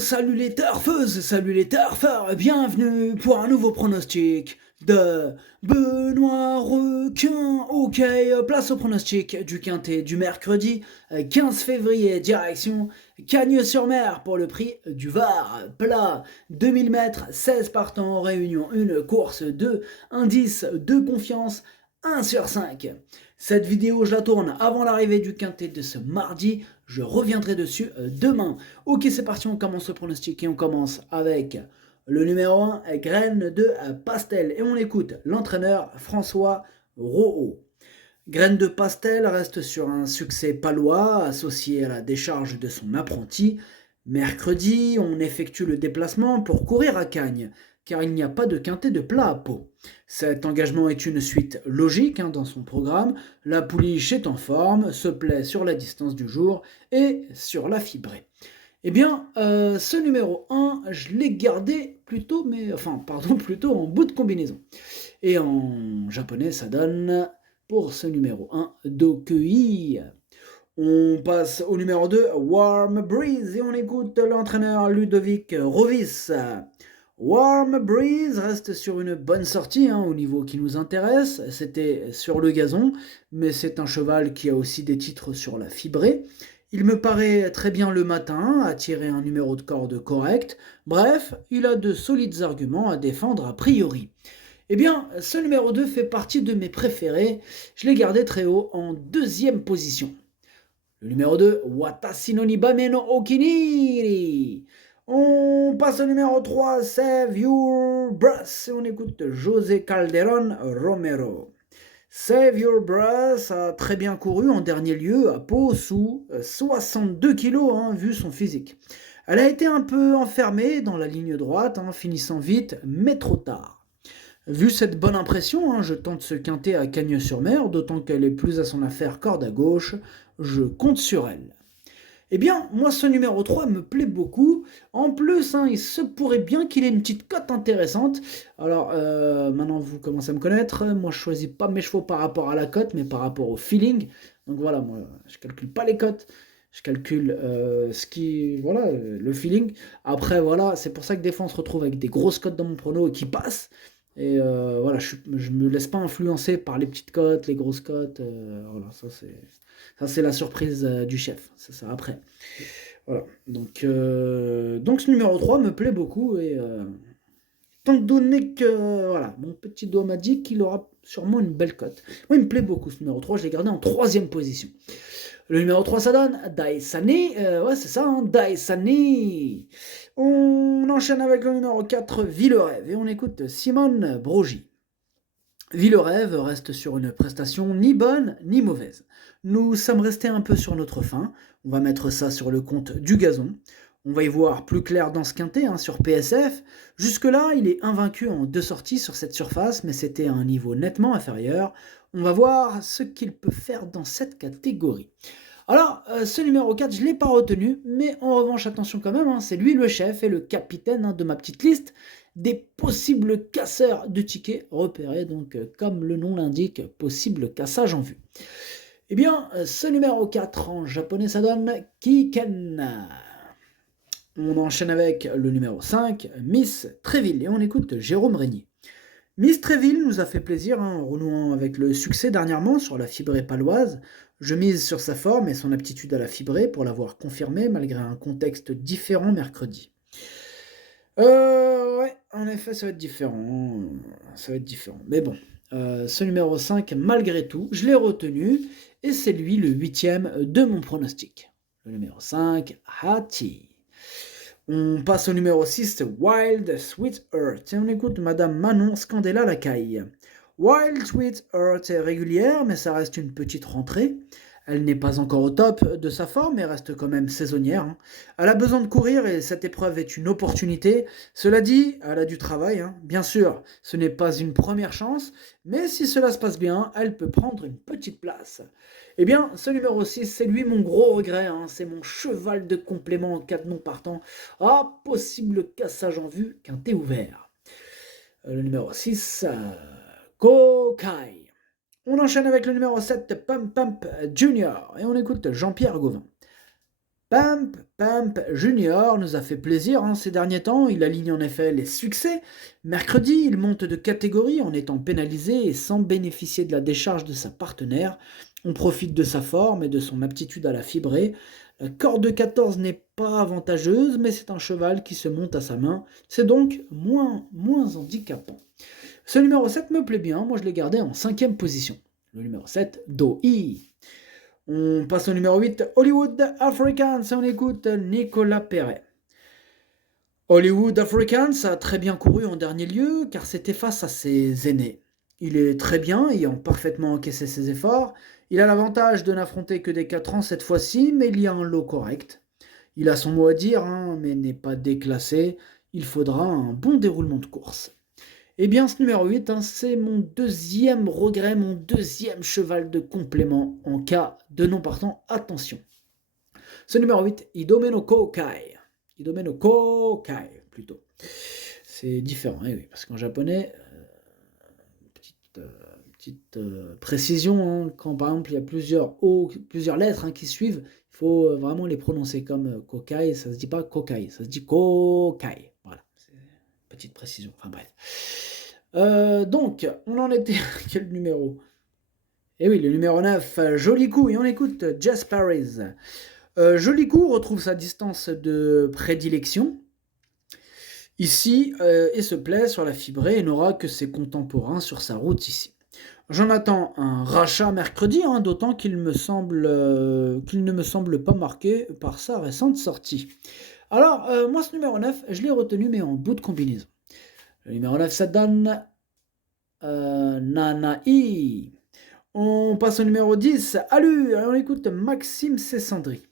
salut les turfeuses, salut les turfeurs, bienvenue pour un nouveau pronostic de Benoît Requin. Ok, place au pronostic du quintet du mercredi 15 février, direction Cagnes-sur-Mer pour le prix du Var. Plat, 2000 mètres, 16 partants, réunion, une course de indice de confiance, 1 sur 5. Cette vidéo, je la tourne avant l'arrivée du quintet de ce mardi. Je reviendrai dessus demain. Ok, c'est parti, on commence le pronostic et on commence avec le numéro 1, Graine de Pastel. Et on écoute l'entraîneur François Rohaut. Graine de Pastel reste sur un succès palois associé à la décharge de son apprenti. Mercredi, on effectue le déplacement pour courir à Cagnes, car il n'y a pas de quintet de plat à Pau. Cet engagement est une suite logique dans son programme. La pouliche est en forme, se plaît sur la distance du jour et sur la fibrée. Eh bien, ce numéro 1, je l'ai gardé plutôt en bout de combinaison. Et en japonais, ça donne, pour ce numéro 1, Dokui. On passe au numéro 2, Warm Breeze, et on écoute l'entraîneur Ludovic Rovis. Warm Breeze reste sur une bonne sortie au niveau qui nous intéresse. C'était sur le gazon, mais c'est un cheval qui a aussi des titres sur la fibrée. Il me paraît très bien le matin, à tirer un numéro de corde correct. Bref, il a de solides arguments à défendre a priori. Eh bien, ce numéro 2 fait partie de mes préférés. Je l'ai gardé très haut en deuxième position. Le numéro 2, Watashi no Nibame no Okiniri. On passe au numéro 3, Save Your Breath. Et on écoute José Calderón Romero. Save Your Breath a très bien couru en dernier lieu à Pau sous 62 kg, vu son physique. Elle a été un peu enfermée dans la ligne droite, finissant vite, mais trop tard. Vu cette bonne impression, je tente ce quintet à Cagnes-sur-Mer, d'autant qu'elle est plus à son affaire corde à gauche, je compte sur elle. Eh bien, moi, ce numéro 3 me plaît beaucoup. En plus, il se pourrait bien qu'il ait une petite cote intéressante. Alors, maintenant, vous commencez à me connaître. Moi, je ne choisis pas mes chevaux par rapport à la cote, mais par rapport au feeling. Donc voilà, moi, je ne calcule pas les cotes. Je calcule le feeling. Après, voilà, c'est pour ça que des fois, on se retrouve avec des grosses cotes dans mon prono qui passent. Et voilà, je ne me laisse pas influencer par les petites cotes, les grosses cotes. Voilà, ça c'est la surprise du chef. C'est ça après. Voilà. Donc ce numéro 3 me plaît beaucoup. Et tant donné que voilà, mon petit doigt m'a dit qu'il aura sûrement une belle cote. Moi, il me plaît beaucoup ce numéro 3. Je l'ai gardé en troisième position. Le numéro 3, ça donne Daisani. Ouais, c'est ça, Daisani. On enchaîne avec le numéro 4, Villerève. Et on écoute Simone Brogy. Villerève reste sur une prestation ni bonne ni mauvaise. Nous sommes restés un peu sur notre faim. On va mettre ça sur le compte du gazon. On va y voir plus clair dans ce quintet sur PSF. Jusque-là, il est invaincu en 2 sorties sur cette surface, mais c'était à un niveau nettement inférieur. On va voir ce qu'il peut faire dans cette catégorie. Alors, ce numéro 4, je ne l'ai pas retenu, mais en revanche, attention quand même, c'est lui le chef et le capitaine de ma petite liste des possibles casseurs de tickets repérés, donc comme le nom l'indique, possible cassage en vue. Eh bien, ce numéro 4 en japonais, ça donne Kiken. On enchaîne avec le numéro 5, Miss Tréville, et on écoute Jérôme Régnier. Miss Tréville nous a fait plaisir en renouant avec le succès dernièrement sur la fibrée paloise. Je mise sur sa forme et son aptitude à la fibrée pour l'avoir confirmée malgré un contexte différent mercredi. Ouais, en effet, ça va être différent. Mais bon, ce numéro 5, malgré tout, je l'ai retenu et c'est lui le 8e de mon pronostic. Le numéro 5, Hachi. On passe au numéro 6, Wild Sweet Earth. Et on écoute Madame Manon Scandella Lacaille. Wild Sweet Earth est régulière, mais ça reste une petite rentrée. Elle n'est pas encore au top de sa forme, mais reste quand même saisonnière. Elle a besoin de courir et cette épreuve est une opportunité. Cela dit, elle a du travail. Bien sûr, ce n'est pas une première chance, mais si cela se passe bien, elle peut prendre une petite place. Eh bien, ce numéro 6, c'est lui mon gros regret. C'est mon cheval de complément en cas de non partant. Possible cassage en vue, quintet ouvert. Le numéro 6, Kokai. On enchaîne avec le numéro 7, Pump Pump Junior, et on écoute Jean-Pierre Gauvin. Pump Junior nous a fait plaisir ces derniers temps, il aligne en effet les succès. Mercredi, il monte de catégorie en étant pénalisé et sans bénéficier de la décharge de sa partenaire. On profite de sa forme et de son aptitude à la fibrer. La corde 14 n'est pas avantageuse, mais c'est un cheval qui se monte à sa main. C'est donc moins handicapant. Ce numéro 7 me plaît bien, moi je l'ai gardé en 5e position. Le numéro 7, Doi. On passe au numéro 8, Hollywood Africans, et on écoute Nicolas Perret. Hollywood Africans a très bien couru en dernier lieu, car c'était face à ses aînés. Il est très bien, ayant parfaitement encaissé ses efforts. Il a l'avantage de n'affronter que des 4 ans cette fois-ci, mais il y a un lot correct. Il a son mot à dire, mais n'est pas déclassé. Il faudra un bon déroulement de course. Eh bien, ce numéro 8, c'est mon deuxième regret, mon deuxième cheval de complément en cas de non partant. Attention. Ce numéro 8, Idomeno Kokai. Idomeno Kokai, plutôt. C'est différent, oui, parce qu'en japonais, petite précision, quand par exemple il y a plusieurs lettres qui suivent, il faut vraiment les prononcer comme Kokai, ça se dit pas Kokai, ça se dit Kokai. Voilà, c'est une petite précision, enfin bref. Donc, on en était à quel numéro? Eh oui, le numéro 9, Joli Coup, et on écoute Jess Paris. Joli Coup retrouve sa distance de prédilection ici et se plaît sur la fibrée et n'aura que ses contemporains sur sa route ici. J'en attends un rachat mercredi, d'autant qu'il ne me semble pas marqué par sa récente sortie. Alors, moi ce numéro 9, je l'ai retenu mais en bout de combinaison. Le numéro 9, ça donne Nanaï. On passe au numéro 10, Allure, et on écoute Maxime Cessandry.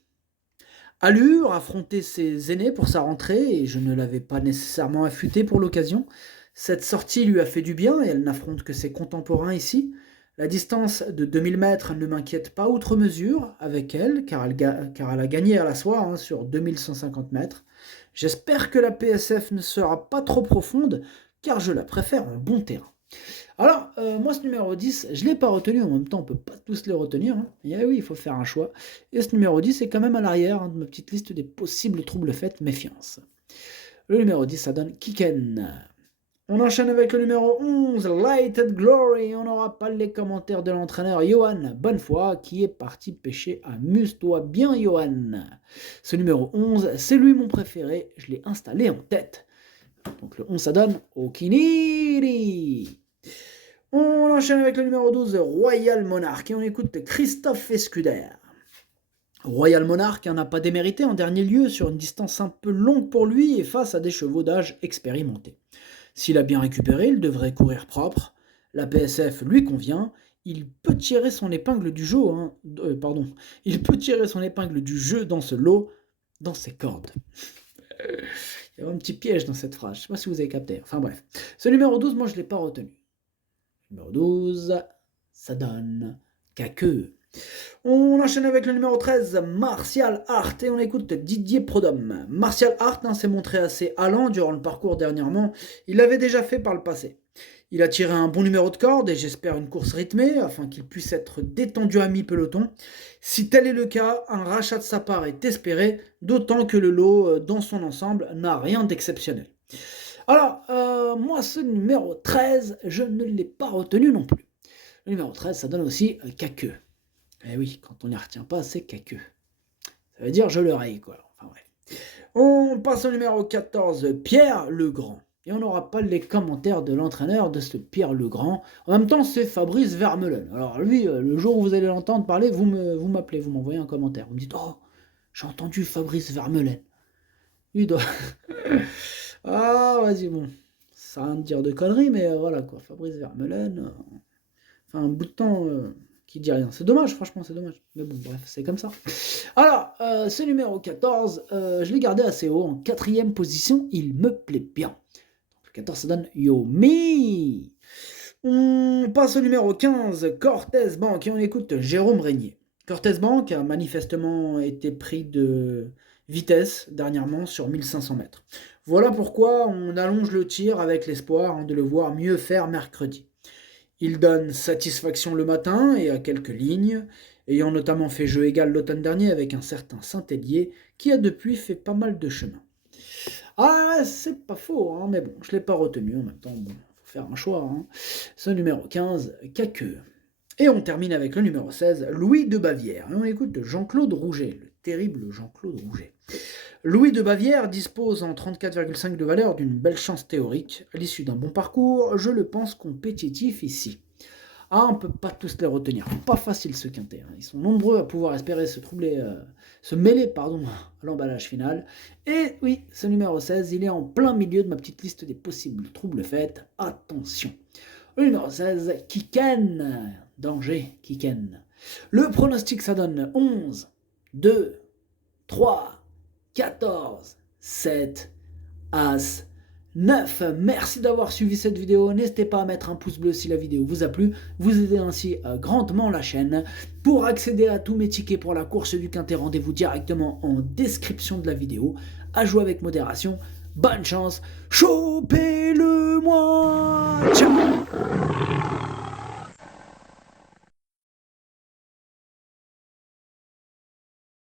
Allure affrontait ses aînés pour sa rentrée, et je ne l'avais pas nécessairement affûté pour l'occasion. Cette sortie lui a fait du bien, et elle n'affronte que ses contemporains ici. La distance de 2000 mètres ne m'inquiète pas outre mesure avec elle, car elle a gagné à la soie sur 2150 mètres. J'espère que la PSF ne sera pas trop profonde, car je la préfère en bon terrain. Alors, moi ce numéro 10, je ne l'ai pas retenu, en même temps on ne peut pas tous les retenir, et oui, il faut faire un choix. Et ce numéro 10 est quand même à l'arrière de ma petite liste des possibles troubles faits, méfiance. Le numéro 10, ça donne Kiken. On enchaîne avec le numéro 11, Lighted Glory. On n'aura pas les commentaires de l'entraîneur Johan Bonnefoy qui est parti pêcher. Amuse-toi bien, Johan. Ce numéro 11, c'est lui mon préféré. Je l'ai installé en tête. Donc le 11, ça donne Okiniri. On enchaîne avec le numéro 12, Royal Monarch. Et on écoute Christophe Escuder. Royal Monarch n'a pas démérité en dernier lieu sur une distance un peu longue pour lui et face à des chevaux d'âge expérimentés. S'il a bien récupéré, il devrait courir propre. La PSF lui convient. Il peut tirer son épingle du jeu. Il peut tirer son épingle du jeu dans ce lot, dans ses cordes. Il y a un petit piège dans cette phrase. Je ne sais pas si vous avez capté. Enfin bref. Ce numéro 12, moi je ne l'ai pas retenu. Numéro 12, ça donne Kakeux. On enchaîne avec le numéro 13, Martial Art, et on écoute Didier Prodhomme. Martial Art s'est montré assez allant durant le parcours dernièrement, il l'avait déjà fait par le passé. Il a tiré un bon numéro de corde et j'espère une course rythmée afin qu'il puisse être détendu à mi-peloton. Si tel est le cas, un rachat de sa part est espéré, d'autant que le lot dans son ensemble n'a rien d'exceptionnel. Alors, moi ce numéro 13, je ne l'ai pas retenu non plus. Le numéro 13, ça donne aussi Kakeux. Eh oui, quand on n'y retient pas, c'est Kakeux. Ça veut dire je le raye, quoi. Enfin, ouais. On passe au numéro 14, Pierre Legrand. Et on n'aura pas les commentaires de l'entraîneur de ce Pierre Legrand. En même temps, c'est Fabrice Vermeulen. Alors lui, le jour où vous allez l'entendre parler, vous m'appelez, vous m'envoyez un commentaire. Vous me dites, oh, j'ai entendu Fabrice Vermeulen. Lui doit... Ah, vas-y, bon. Ça rien de dire de conneries, mais voilà, quoi. Fabrice Vermeulen... Enfin, un bout de temps... qui dit rien. C'est dommage, franchement, c'est dommage. Mais bon, bref, c'est comme ça. Alors, ce numéro 14, je l'ai gardé assez haut, en 4e position, il me plaît bien. Donc, le 14, ça donne Yomi. On passe au numéro 15, Cortez Bank, et on écoute Jérôme Régnier. Cortez Bank a manifestement été pris de vitesse dernièrement sur 1500 mètres. Voilà pourquoi on allonge le tir avec l'espoir de le voir mieux faire mercredi. Il donne satisfaction le matin et à quelques lignes, ayant notamment fait jeu égal l'automne dernier avec un certain Saint-Hélier qui a depuis fait pas mal de chemin. Ah, c'est pas faux, hein, mais bon, je l'ai pas retenu en même temps, bon, faut faire un choix. Hein. Ce numéro 15, Caqueux. Et on termine avec le numéro 16, Louis de Bavière. Et on écoute Jean-Claude Rouget, le terrible Jean-Claude Rouget. Louis de Bavière dispose en 34,5 de valeur d'une belle chance théorique. À l'issue d'un bon parcours, je le pense compétitif ici. Ah, on ne peut pas tous les retenir. Pas facile ce quintet. Hein. Ils sont nombreux à pouvoir espérer se mêler à l'emballage final. Et oui, ce numéro 16, il est en plein milieu de ma petite liste des possibles troubles faits. Attention. Le numéro 16, Kiken. Danger, Kiken. Le pronostic, ça donne 11, 2, 3, 14, 7, As, 9. Merci d'avoir suivi cette vidéo. N'hésitez pas à mettre un pouce bleu si la vidéo vous a plu. Vous aidez ainsi grandement la chaîne. Pour accéder à tous mes tickets pour la course du quintet, rendez-vous directement en description de la vidéo. À jouer avec modération. Bonne chance. Chopez-le moi. Ciao.